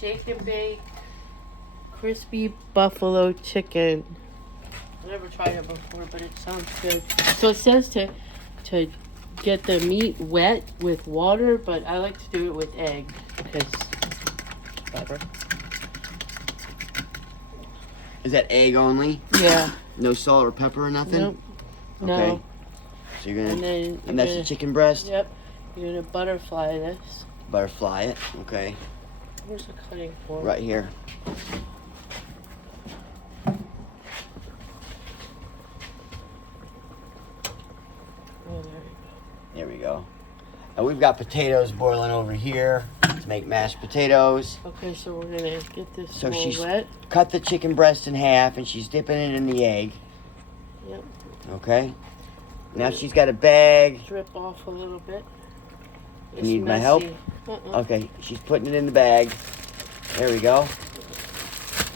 shake and bake crispy buffalo chicken. I've never tried it before, but it sounds good. So it says to get the meat wet with water, but I like to do it with egg because it's better. Is that egg only? Yeah. No salt or pepper or nothing? Nope. Okay. No. So you're gonna, And that's the chicken breast? Yep. You're gonna butterfly this. Butterfly it, okay. Where's the cutting board? Right here. Oh, There we go. And we've got potatoes boiling over here to make mashed potatoes. okay, so we're gonna get this So all she's wet. cut the chicken breast in half and she's dipping it in the egg. Yep. Okay. Now she's got a bag. Drip off a little bit. You need my help? Okay, she's putting it in the bag. There we go.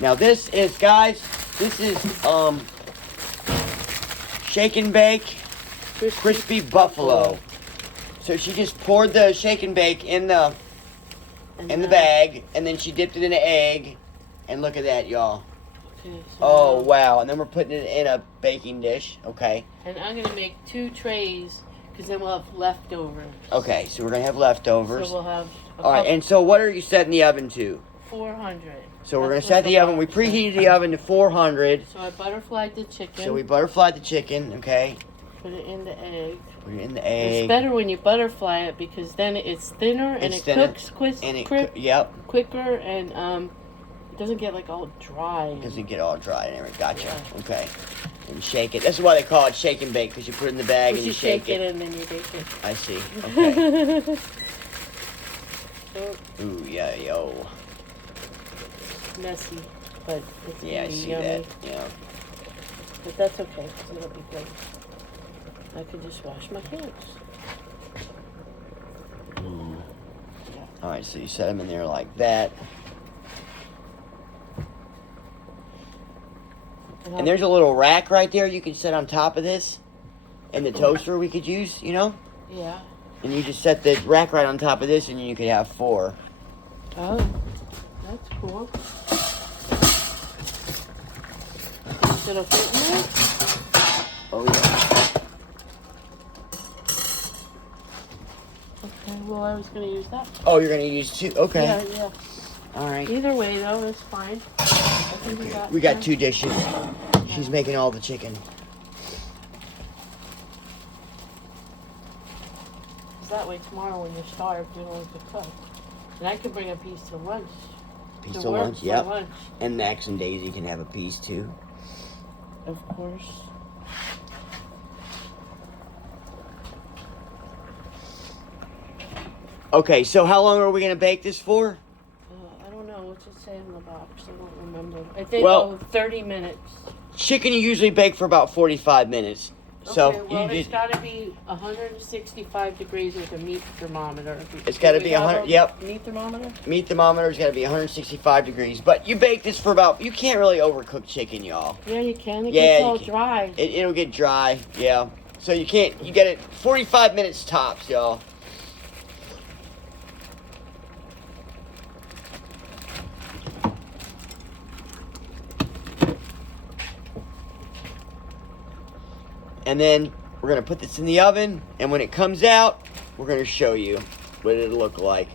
Now this is, guys, this is shake and bake crispy buffalo. So she just poured the shake and bake in the bag, and then she dipped it in an egg, and look at that, y'all. Okay, so Oh now- wow! And then we're putting it in a baking dish. Okay. And I'm gonna make 2 trays because then we'll have leftovers. Okay, so we're gonna have leftovers. So we'll have a All right, couple- and so what are you setting the oven to? 400. So we're gonna That's set what the oven. We butterfly preheated said. the oven to 400. So I butterflied the chicken. So we butterflied the chicken. Okay. put it in the egg. Put it in the It's egg. better when you butterfly it because then it's thinner and It's it thinner, cooks Yep. quicker and it doesn't get like all dry. Doesn't get all dry and everything. Gotcha. Yeah. Okay. And shake it. That's why they call it shake and bake, because you put it in the bag and you shake it. and then you bake it. I see. Okay. So Ooh, yeah, yo. it's messy, but it's Yeah, I gonna be see yummy. that. Yeah. But that's okay, because it'll be good. I could just wash my hands. All right, so you set them in there like that. And there's a little rack right there you can set on top of this. And the toaster we could use, you know? Yeah. And you just set the rack right on top of this and you could have 4. Oh, that's cool. Think it'll fit in there? Oh, yeah. Okay, well, I was going to use that. Oh, you're going to use 2? Okay. Yeah, yeah. All right. Either way, though, it's fine. I think We got that. 2 dishes. She's making all the chicken. Because that way, tomorrow when you're starved, you don't have to cook. And I could bring a piece to lunch. Piece to of work lunch, for yep. lunch, And Max and Daisy can have a piece too. of course. Okay, so how long are we going to bake this for? I don't know. What's it say in the box? I don't remember. I think, Well- 30 minutes. Chicken you usually bake for about 45 minutes. So Okay, well, you it's just, got to be 165 degrees with a meat thermometer. It's gotta Do we be have 100 a yep. Meat thermometer? meat thermometer's got to be 165 degrees. But you bake this for about, you can't really overcook chicken, y'all. Yeah, you can. It Yeah, gets you all can. dry. It'll get dry, yeah. So you can't, you get it 45 minutes tops, y'all. And then we're going to put this in the oven, and when it comes out, we're going to show you what it'll look like.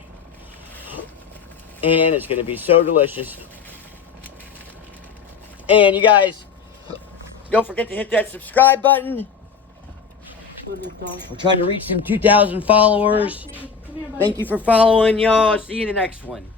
And it's going to be so delicious. And you guys, don't forget to hit that subscribe button. We're trying to reach some 2,000 followers. Come here, buddy. Thank you for following, y'all. See you in the next one.